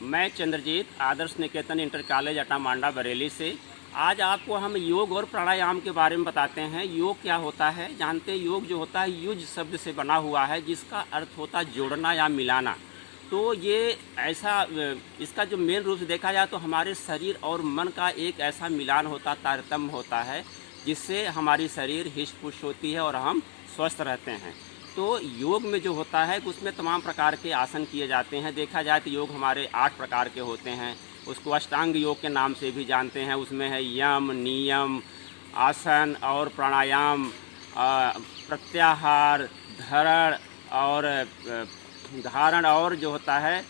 मैं चंद्रजीत आदर्श निकेतन inter college अटामांडा Bareilly से। आज आपको हम योग और प्राणायाम के बारे में बताते हैं। योग क्या होता है जानते हैं? योग जो होता है युज शब्द से बना हुआ है, जिसका अर्थ होता है जोड़ना या मिलाना। तो ये ऐसा, इसका जो मेन रूप से देखा जाए तो हमारे शरीर और मन का एक ऐसा मिलान होता, तारतम्य होता है, जिससे हमारी शरीर हिष्ट पुष्ट होती है और हम स्वस्थ रहते हैं। तो योग में जो होता है उसमें तमाम प्रकार के आसन किए जाते हैं। देखा जाए तो योग हमारे 8 प्रकार के होते हैं। उसको अष्टांग योग के नाम से भी जानते हैं। उसमें है यम, नियम, आसन और प्राणायाम, प्रत्याहार, धरण और धारण, और जो होता है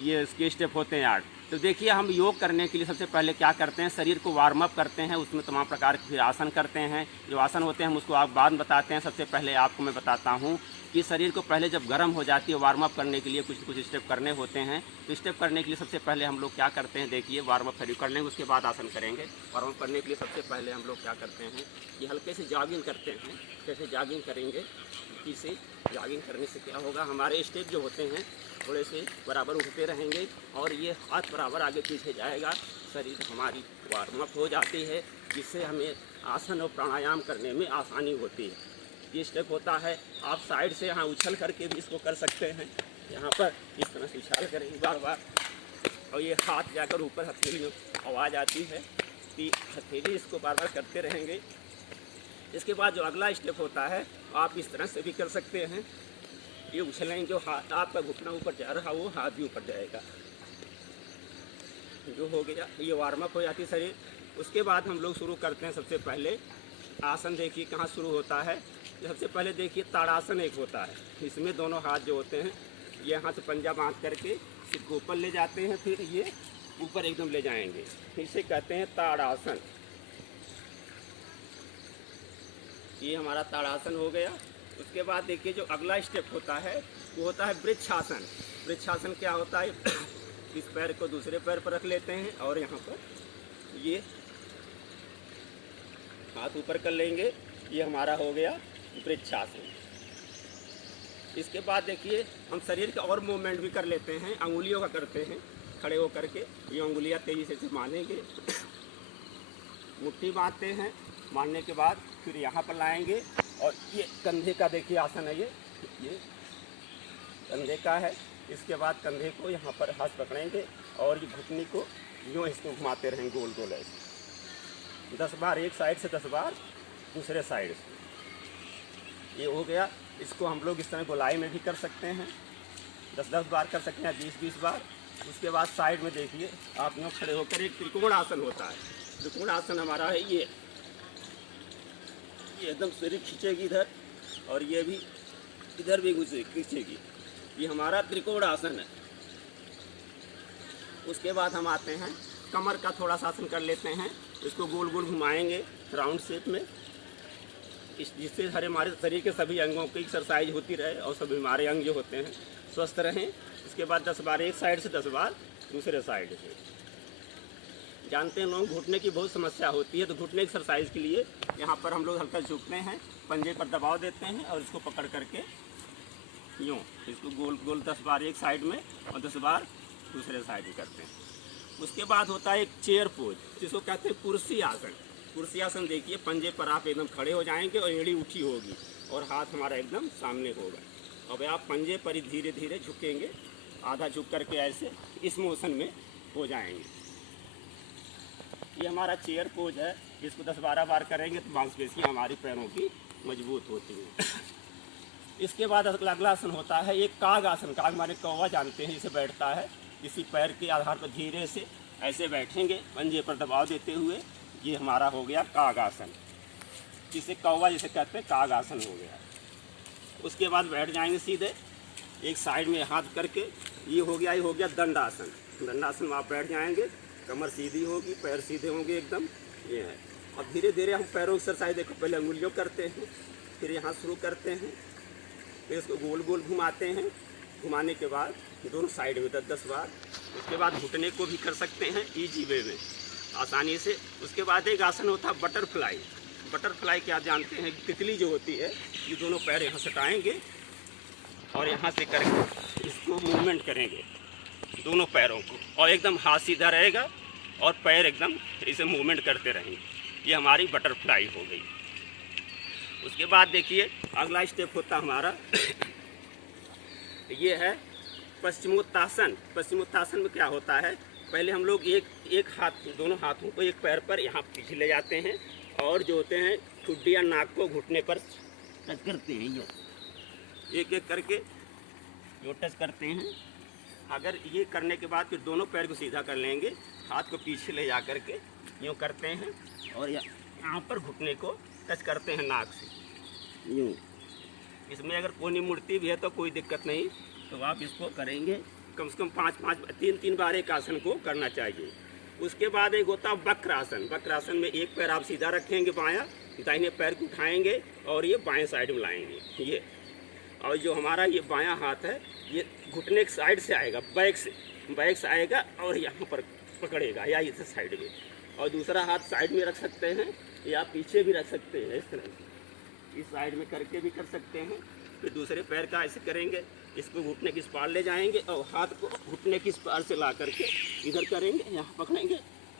ये इसके स्टेप होते हैं 8। तो देखिए, हम योग करने के लिए सबसे पहले क्या करते हैं, शरीर को वार्म अप करते हैं। उसमें तमाम प्रकार के फिर आसन करते हैं। जो आसन होते हैं हम उसको आप बाद में बताते हैं। सबसे पहले आपको मैं बताता हूँ कि शरीर को पहले जब गर्म हो जाती है, वार्म अप करने के लिए कुछ स्टेप करने होते हैं। तो स्टेप करने के लिए सबसे पहले हम लोग क्या करते हैं, देखिए, वार्म अप शरीर कर लेंगे, उसके बाद आसन करेंगे। वार्म अप करने के लिए सबसे पहले हम लोग क्या करते हैं कि हल्के से जॉगिंग करते हैं। जैसे जॉगिंग करेंगे, इसे जॉगिंग करने से क्या होगा, हमारे स्टेप जो होते हैं थोड़े से बराबर उठते रहेंगे और ये हाथ बराबर आगे पीछे जाएगा। शरीर हमारी वार्म अप हो जाती है, जिससे हमें आसन और प्राणायाम करने में आसानी होती है। ये स्टेप होता है। आप साइड से यहाँ उछल करके भी इसको कर सकते हैं। यहाँ पर इस तरह से उछाल करेंगे बार बार, और ये हाथ जाकर ऊपर हथेली में आवाज़ आती है कि हथेली इसको बार बार करते रहेंगे। इसके बाद जो अगला स्टेप होता है, आप इस तरह से भी कर सकते हैं। ये उछलेंगे, जो हाथ आपका घुटना ऊपर जा रहा वो हाथ भी ऊपर जाएगा। जो हो गया, ये वार्म अप हो जाती है शरीर। उसके बाद हम लोग शुरू करते हैं। सबसे पहले आसन देखिए कहाँ शुरू होता है। सबसे पहले देखिए ताड़ासन एक होता है। इसमें दोनों हाथ जो होते हैं ये हाथ से पंजा बांध करके सिर को ऊपर ले जाते हैं, फिर ये ऊपर एकदम ले जाएंगे। इसे कहते हैं ताड़ासन। ये हमारा ताड़ासन हो गया। उसके बाद देखिए जो अगला स्टेप होता है वो होता है वृक्षासन। वृक्षासन क्या होता है, इस पैर को दूसरे पैर पर रख लेते हैं और यहाँ पर ये हाथ ऊपर कर लेंगे। ये हमारा हो गया वृक्षासन। इसके बाद देखिए हम शरीर का और मूवमेंट भी कर लेते हैं। अंगुलियों का करते हैं, खड़े होकर के ये अंगुलियाँ तेज़ी से मानेंगे, मुट्ठी बांधते हैं। मारने के बाद फिर यहाँ पर लाएंगे और ये कंधे का देखिए आसन है। ये कंधे का है। इसके बाद कंधे को यहाँ पर हाथ पकड़ेंगे और ये घुटने को यूँ इसको घुमाते रहेंगे गोल गोल ऐसे 10 बार एक साइड से, 10 बार दूसरे साइड से। ये हो गया। इसको हम लोग इस तरह गोलाई में भी कर सकते हैं, 10-10 बार कर सकते हैं, 20-20 बार। उसके बाद साइड में देखिए आप यूँ खड़े होकर एक त्रिकोण आसन होता है। त्रिकोण आसन हमारा है ये एकदम शरीर खींचेगी इधर और ये भी इधर भी खींचेगी। ये हमारा त्रिकोण आसन है। उसके बाद हम आते हैं कमर का थोड़ा सा आसन कर लेते हैं। इसको गोल गोल घुमाएंगे राउंड शेप में, जिससे हमारे शरीर के सभी अंगों की एक्सरसाइज होती रहे और सभी हमारे अंग जो होते हैं स्वस्थ रहें। इसके बाद 10 बार एक साइड से, 10 बार दूसरे साइड से। जानते हैं लोग घुटने की बहुत समस्या होती है, तो घुटने एक्सरसाइज के लिए यहाँ पर हम लोग हल्का झुकते हैं, पंजे पर दबाव देते हैं और इसको पकड़ करके यूँ इसको गोल गोल 10 बार एक साइड में और 10 बार दूसरे साइड में करते हैं। उसके बाद होता है एक चेयर पोज, जिसको कहते हैं कुर्सी आसन। कुर्सी आसन देखिए, पंजे पर आप एकदम खड़े हो जाएंगे और एड़ी उठी होगी और हाथ हमारा एकदम सामने होगा। अब आप पंजे पर ही धीरे धीरे झुकेंगे, आधा झुक करके ऐसे इस मोशन में हो जाएंगे। ये हमारा चेयर पोज है। इसको 10-12 बार करेंगे तो मांसपेशियाँ हमारी पैरों की मजबूत होती हैं। इसके बाद अगला आसन होता है एक काग आसन। काग माने कौवा, जानते हैं, इसे बैठता है। इसी पैर के आधार पर धीरे से ऐसे बैठेंगे, पंजे पर दबाव देते हुए। ये हमारा हो गया काग आसन, जिसे कौवा जिसे कहते हैं काग आसन हो गया। उसके बाद बैठ जाएंगे सीधे एक साइड में हाथ करके। ये हो गया दंडासन। दंडासन में आप बैठ जाएंगे, कमर सीधी होगी, पैर सीधे होंगे एकदम। ये है। अब धीरे धीरे हम पैरों की एक्सरसाइज देखो, पहले अंगुलियों करते हैं, फिर यहाँ शुरू करते हैं, फिर इसको गोल गोल घुमाते हैं। घुमाने के बाद दोनों साइड में 10-10 बार। उसके बाद घुटने को भी कर सकते हैं ईजी वे में, आसानी से। उसके बाद एक आसन होता है बटरफ्लाई। बटरफ्लाई क्या जानते हैं, तितली जो होती है, ये दोनों पैर यहाँ सटाएंगे और यहाँ से करके इसको मूवमेंट करेंगे। दोनों पैरों को, और एकदम हाथ सीधा रहेगा और पैर एकदम इसे मूवमेंट करते रहेंगे। ये हमारी बटरफ्लाई हो गई। उसके बाद देखिए अगला स्टेप होता हमारा ये है पश्चिमोत्तासन। पश्चिमोत्तासन में क्या होता है, पहले हम लोग एक हाथ, दोनों हाथों को एक पैर पर यहाँ पीछे ले जाते हैं और जो होते हैं ठुड्डी या नाक को घुटने पर टच करते हैं। यूँ एक एक करके जो टच करते हैं। अगर ये करने के बाद फिर दोनों पैर को सीधा कर लेंगे, हाथ को पीछे ले जा कर के यूँ करते हैं और यहाँ पर घुटने को टच करते हैं नाक से यूँ। इसमें अगर कोनी मूर्ति भी है तो कोई दिक्कत नहीं, तो आप इसको करेंगे कम से कम 3 बार एक आसन को करना चाहिए। उसके बाद एक होता है वक्रासन। वक्रासन में एक पैर आप सीधा रखेंगे बायां, दाहिने पैर को उठाएंगे और ये बाएं साइड में लाएंगे ये, और जो हमारा ये बायां हाथ है ये घुटने की साइड से आएगा, बैक से आएगा और यहाँ पर पकड़ेगा या इस साइड में, और दूसरा हाथ साइड में रख सकते हैं या पीछे भी रख सकते हैं। इस तरह इस साइड में करके भी कर सकते हैं। फिर दूसरे पैर का ऐसे करेंगे, इसको घुटने की स्पार ले जाएंगे और हाथ को घुटने की स्पार से ला करके इधर करेंगे, यहाँ पकड़ेंगे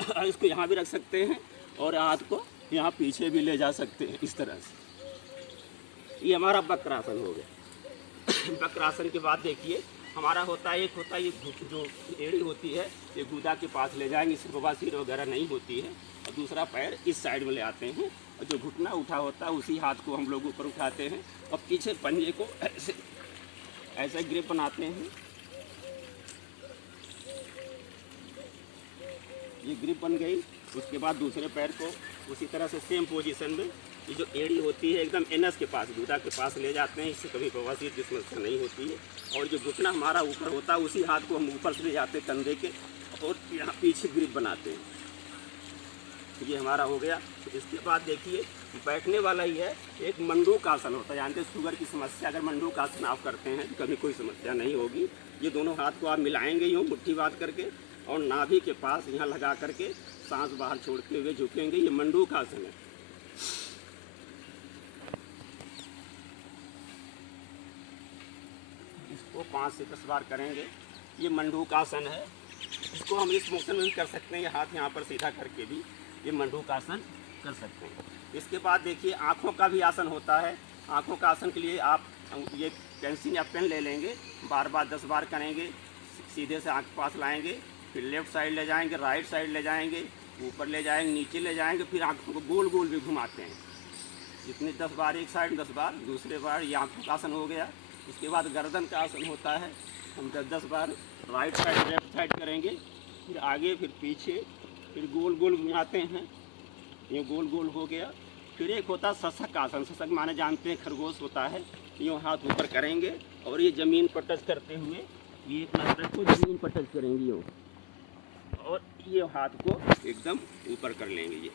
और इसको यहाँ भी रख सकते हैं और हाथ को यहाँ पीछे भी ले जा सकते हैं इस तरह से। ये हमारा वक्रासन हो गया। वक्रासन के बाद देखिए हमारा होता है, एक होता है ये जो एड़ी होती है ये गुदा के पास ले जाएंगे, इससे बवासीर वगैरह नहीं होती है, और दूसरा पैर इस साइड में ले आते हैं और जो घुटना उठा होता है उसी हाथ को हम लोग ऊपर उठाते हैं और पीछे पंजे को ऐसे ग्रिप बनाते हैं। ये ग्रिप बन गई। उसके बाद दूसरे पैर को उसी तरह से सेम पोजीशन में ये जो एड़ी होती है एकदम एनस के पास, गुदा के पास ले जाते हैं, इससे कभी बवासीर की समस्या नहीं होती है। और जो घुटना हमारा ऊपर होता है उसी हाथ को हम ऊपर से ले जाते हैं कंधे के और यहाँ पीछे ग्रिप बनाते हैं। ये हमारा हो गया। इसके बाद देखिए बैठने वाला ही है, एक मंडूक आसन होता है। जानते हैं शुगर की समस्या, अगर मंडूक आसन आप करते हैं तो कभी कोई समस्या नहीं होगी। ये दोनों हाथ को आप मिलाएंगे यूँ मुट्ठी बांध करके और नाभि के पास यहाँ लगा करके सांस बाहर छोड़ते हुए झुकेंगे। ये मंडूक आसन है। इसको 5 से 10 बार करेंगे। ये मंडूक आसन है। इसको हम इस मोशन में भी कर सकते हैं, ये हाथ यहाँ पर सीधा करके भी ये मंडूक आसन कर सकते हैं। इसके बाद देखिए आँखों का भी आसन होता है। आँखों का आसन के लिए आप ये पेंसिल या पेन ले लेंगे, बार 10 बार करेंगे, सीधे से आँख पास लाएंगे, फिर लेफ़्ट साइड ले जाएंगे, राइट साइड ले जाएंगे, ऊपर ले जाएंगे, नीचे ले जाएंगे, फिर आँखों को गोल गोल भी घुमाते हैं। जितने 10 बार एक साइड, 10 बार दूसरे बार, ये आँखों का आसन हो गया। उसके बाद गर्दन का आसन होता है। हम 10 बार राइट साइड लेफ्ट साइड करेंगे, फिर आगे फिर पीछे, फिर गोल गोल घुमाते हैं। ये गोल गोल हो गया। फिर एक होता है सशक आसन। सशक माने जानते हैं खरगोश होता है। यूँ हाथ ऊपर करेंगे और ये ज़मीन पर टच करते हुए ये नजर को ज़मीन पर टच करेंगे यूँ, और ये हाथ को एकदम ऊपर कर लेंगे ये।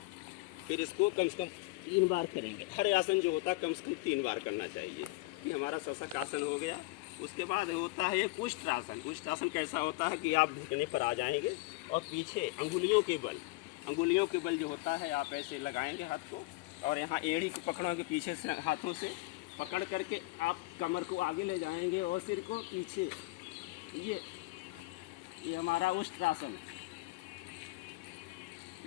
फिर इसको कम से कम 3 बार करेंगे। हर आसन जो होता है कम से कम 3 बार करना चाहिए। ये हमारा सशक आसन हो गया। उसके बाद होता है एक उष्ट्रासन। उष्ट्रासन कैसा होता है कि आप घुटने पर आ जाएंगे और पीछे अंगुलियों के बल जो होता है आप ऐसे लगाएंगे हाथ को, और यहाँ एड़ी को पकड़ोगे पीछे से, हाथों से पकड़ करके आप कमर को आगे ले जाएंगे और सिर को पीछे। ये हमारा उष्ट्रासन।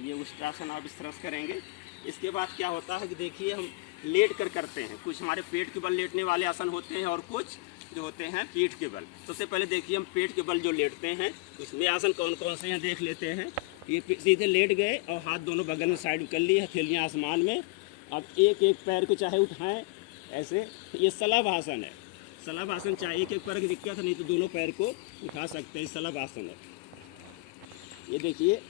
ये उष्ट्रासन आप इस तरह से करेंगे। इसके बाद क्या होता है कि देखिए हम लेट कर करते हैं। कुछ हमारे पेट के बल लेटने वाले आसन होते हैं और कुछ जो होते हैं पीठ के बल। सबसे पहले देखिए हम पेट के बल जो लेटते हैं उसमें आसन कौन कौन से हैं देख लेते हैं। ये सीधे लेट गए और हाथ दोनों बगल में साइड कर लिए, हथेलियाँ आसमान में। अब एक एक पैर को चाहे उठाएं ऐसे। ये सलभ आसन है। सलभ आसन चाहे एक पैर की दिक्कत है, नहीं तो दोनों पैर को उठा सकते हैं। सलभ आसन है। ये देखिए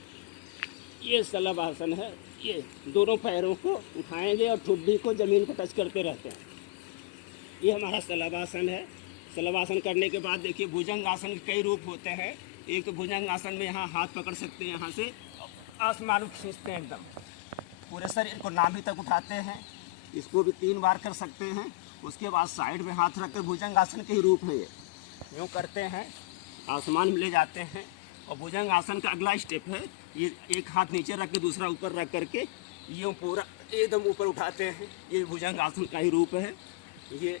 ये सलभ आसन है। ये दोनों पैरों को उठाएंगे और ठुड्डी को ज़मीन को टच करते रहते हैं। ये हमारा सलभ आसन है। सलभ आसन करने के बाद देखिए भुजंग आसन के कई रूप होते हैं। एक तो भुजंग आसन में यहाँ हाथ पकड़ सकते हैं, यहाँ से आसमान को खींचते हैं, एकदम पूरे शरीर को नाभि तक उठाते हैं। इसको भी 3 बार कर सकते हैं। उसके बाद साइड में हाथ रख कर भुजंग आसन के ही रूप है ये, यूँ करते हैं, आसमान में ले जाते हैं। और भुजंग आसन का अगला स्टेप है ये एक हाथ नीचे रख के दूसरा ऊपर रख करके यूँ पूरा एकदम ऊपर उठाते हैं। ये भुजंग आसन का ही रूप है ये।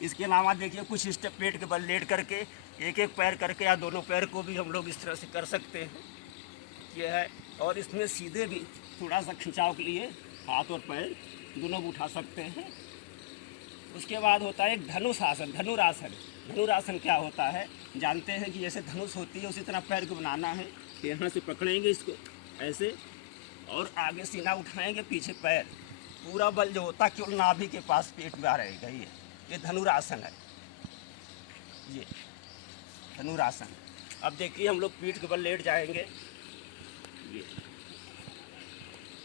इसके अलावा देखिए कुछ स्टेप पेट के बल लेट करके एक एक पैर करके या दोनों पैर को भी हम लोग इस तरह से कर सकते हैं। ये है। और इसमें सीधे भी थोड़ा सा खिंचाव के लिए हाथ और पैर दोनों भी उठा सकते हैं। उसके बाद होता है एक धनुरासन। धनुरासन क्या होता है जानते हैं कि जैसे धनुष होती है उसी तरह पैर को बनाना है। यहाँ से पकड़ेंगे इसको ऐसे और आगे सीना उठाएंगे, पीछे पैर, पूरा बल जो होता है केवल नाभि के पास पेट में आ रहेगा। ये धनुरासन है। ये धनुरासन। अब देखिए हम लोग पीठ के बल लेट जाएंगे। ये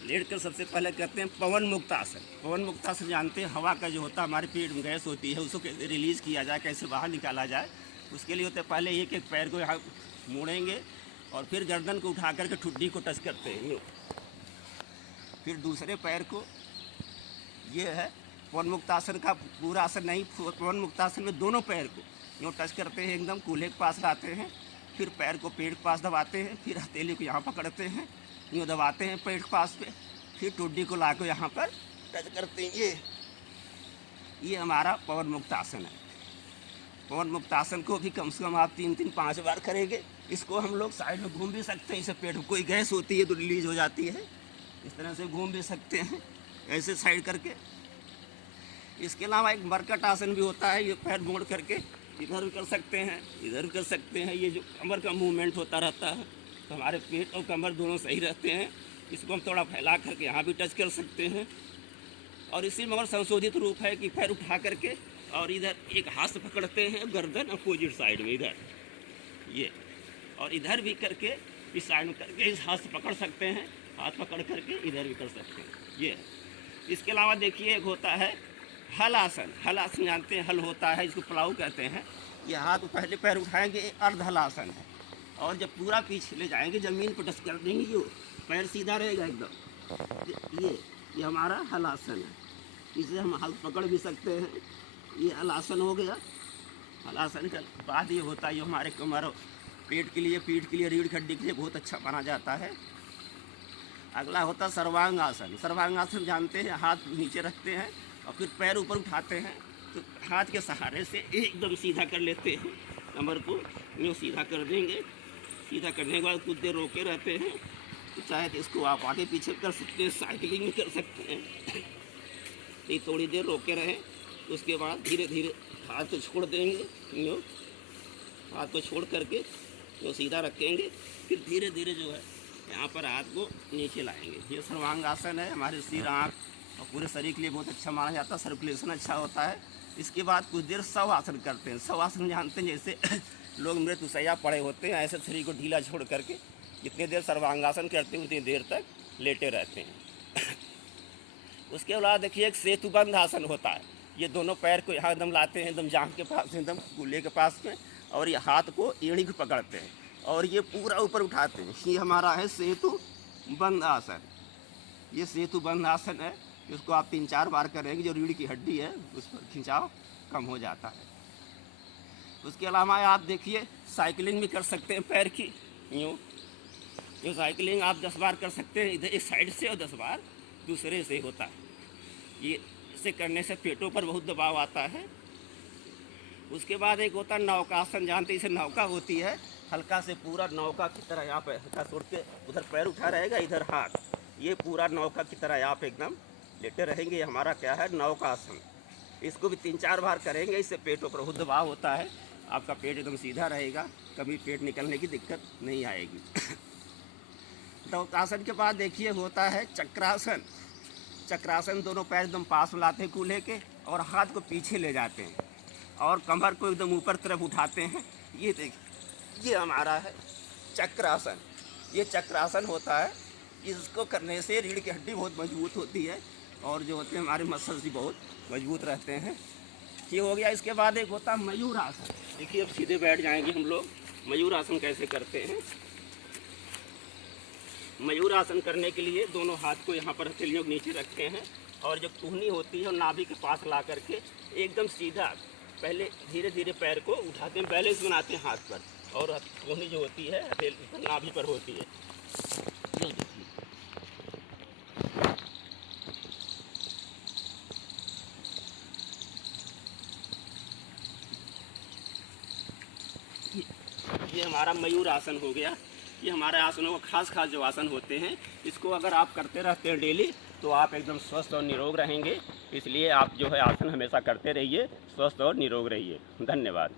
लेट कर सबसे पहले करते हैं पवन मुक्त आसन। पवन मुक्त आसन जानते हैं हवा का जो होता है हमारे पेट में गैस होती है उसको कैसे रिलीज़ किया जाए, कैसे बाहर निकाला जाए, उसके लिए होते हैं पहले एक एक पैर को यहाँ मोड़ेंगे और फिर गर्दन को उठा करके ठुड्डी को टच करते हैं यूँ। फिर दूसरे पैर को, ये है पवन मुक्त आसन का पूरा आसन नहीं। पवन मुक्त आसन में दोनों पैर को यूँ टच करते हैं, एकदम कूल्हे के पास लाते हैं, फिर पैर को पेट के पास दबाते हैं, फिर हथेली को यहाँ पकड़ते हैं, यूँ दबाते हैं पेट के पास पे, फिर ठुड्डी को ला कर यहाँ पर टच करते हैं। ये हमारा पवन मुक्त आसन है। पवन मुक्त आसन को भी कम से कम आप 3-5 बार करेंगे। इसको हम लोग साइड में घूम भी सकते हैं। इससे पेट में कोई गैस होती है तो रिलीज हो जाती है। इस तरह से घूम भी सकते हैं ऐसे साइड करके। इसके अलावा एक मरकट आसन भी होता है। ये पैर मोड़ करके इधर भी कर सकते हैं, इधर भी कर सकते हैं। ये जो कमर का मूवमेंट होता रहता है तो हमारे पेट और कमर दोनों सही रहते हैं। इसको हम थोड़ा फैला करके यहाँ भी टच कर सकते हैं। और इसी में और संशोधित रूप है कि पैर उठा करके और इधर एक हाथ से पकड़ते हैं, गर्दन अपोजिट साइड में इधर, ये, और इधर भी करके इस साइड में करके इस हाथ से पकड़ सकते हैं, हाथ पकड़ करके इधर भी कर सकते हैं। ये इसके अलावा देखिए एक होता है हल आसन। हल आसन जानते हैं, हल होता है, इसको पलाऊ कहते हैं। ये हाथ पहले पैर उठाएंगे, अर्ध हल आसन है। और जब पूरा पीछे ले जाएंगे ज़मीन पर टच कर देंगे, ये पैर सीधा रहेगा एकदम। ये हमारा हल आसन है। इसे हम हल पकड़ भी सकते हैं। ये हल आसन हो गया। हल आसन के बाद ये होता है, ये हमारे कमर और पेट के लिए, पीठ के लिए, रीढ़ की हड्डी के लिए बहुत अच्छा माना जाता है। अगला होता है सर्वांग आसन। सर्वांग आसन जानते हैं, हाथ नीचे रखते हैं और फिर पैर ऊपर उठाते हैं, तो हाथ के सहारे से एकदम सीधा कर लेते हैं, कमर को यूँ सीधा कर देंगे। सीधा करने के बाद कुछ देर रोके रहते हैं। तो चाहे तो इसको आप आगे पीछे कर सकते हैं, साइकिलिंग भी कर सकते हैं। तो थोड़ी देर रोके रहें, उसके बाद धीरे धीरे हाथ को छोड़ देंगे, यूँ हाथ को छोड़ करके जो सीधा रखेंगे, फिर धीरे धीरे जो है यहाँ पर हाथ को नीचे लाएंगे। ये सर्वांग आसन है। हमारे सिर, आँख और पूरे शरीर के लिए बहुत अच्छा माना जाता है। सर्कुलेशन अच्छा होता है। इसके बाद कुछ देर शव आसन करते हैं। शव आसन जानते हैं, जैसे लोग मृत्युशैया पड़े होते हैं, ऐसे शरीर को ढीला छोड़ करके जितनी देर सर्वांगासन करते हैं उतनी देर तक लेटे रहते हैं। उसके बाद देखिए एक सेतुबंध आसन होता है। ये दोनों पैर को यहाँ एकदम लाते हैं, एकदम जांघ के पास, एकदम कूल्हे के पास में, और ये हाथ को एड़ी को पकड़ते हैं और ये पूरा ऊपर उठाते हैं। ये हमारा है सेतुबंध आसन। ये सेतुबंध आसन है। इसको आप 3-4 बार करेंगे, जो रीढ़ की हड्डी है उस पर खिंचाव कम हो जाता है। उसके अलावा आप देखिए साइकिलिंग भी कर सकते हैं पैर की, यूँ जो साइकिलिंग आप 10 बार कर सकते हैं इधर एक साइड से, और 10 बार दूसरे से होता है। ये इसे करने से पेटों पर बहुत दबाव आता है। उसके बाद एक होता है नौकासन। जानते हैं, इसे नौका होती है, हल्का से पूरा नौका की तरह यहाँ पे हल्का छोड़ के उधर पैर उठा रहेगा, इधर हाथ, ये पूरा नौका की तरह यहाँ पे एकदम लेटे रहेंगे। ये हमारा क्या है, नौकासन। इसको भी 3-4 बार करेंगे। इससे पेटों पर बहुत दबाव होता है, आपका पेट एकदम सीधा रहेगा, कभी पेट निकलने की दिक्कत नहीं आएगी। नौकासन के बाद देखिए होता है चक्रासन। चक्रासन दोनों पैर एकदम पास लाते हैं कूल्हे के और हाथ को पीछे ले जाते हैं और कमर को एकदम ऊपर तरफ उठाते हैं। ये देखिए, ये हमारा है चक्रासन। ये चक्रासन होता है। इसको करने से रीढ़ की हड्डी बहुत मजबूत होती है और जो होते हैं हमारे मसल्स भी बहुत मजबूत रहते हैं। ये हो गया। इसके बाद एक होता है मयूर आसन। देखिए अब सीधे बैठ जाएंगे हम लोग। मयूर आसन कैसे करते हैं। मयूर आसन करने के लिए दोनों हाथ को यहाँ पर हथेलियों के नीचे रखते हैं और जो कुहनी होती है नाभि के पास ला करके एकदम सीधा पहले धीरे धीरे पैर को उठाते हैं, बैलेंस बनाते हैं हाथ पर, और कुहनी जो होती है नाभि पर होती है। ये हमारा मयूर आसन हो गया। ये हमारे आसनों का खास जो आसन होते हैं, इसको अगर आप करते रहते हैं डेली तो आप एकदम स्वस्थ और निरोग रहेंगे। इसलिए आप जो है आसन हमेशा करते रहिए, स्वस्थ और निरोग रहिए। धन्यवाद।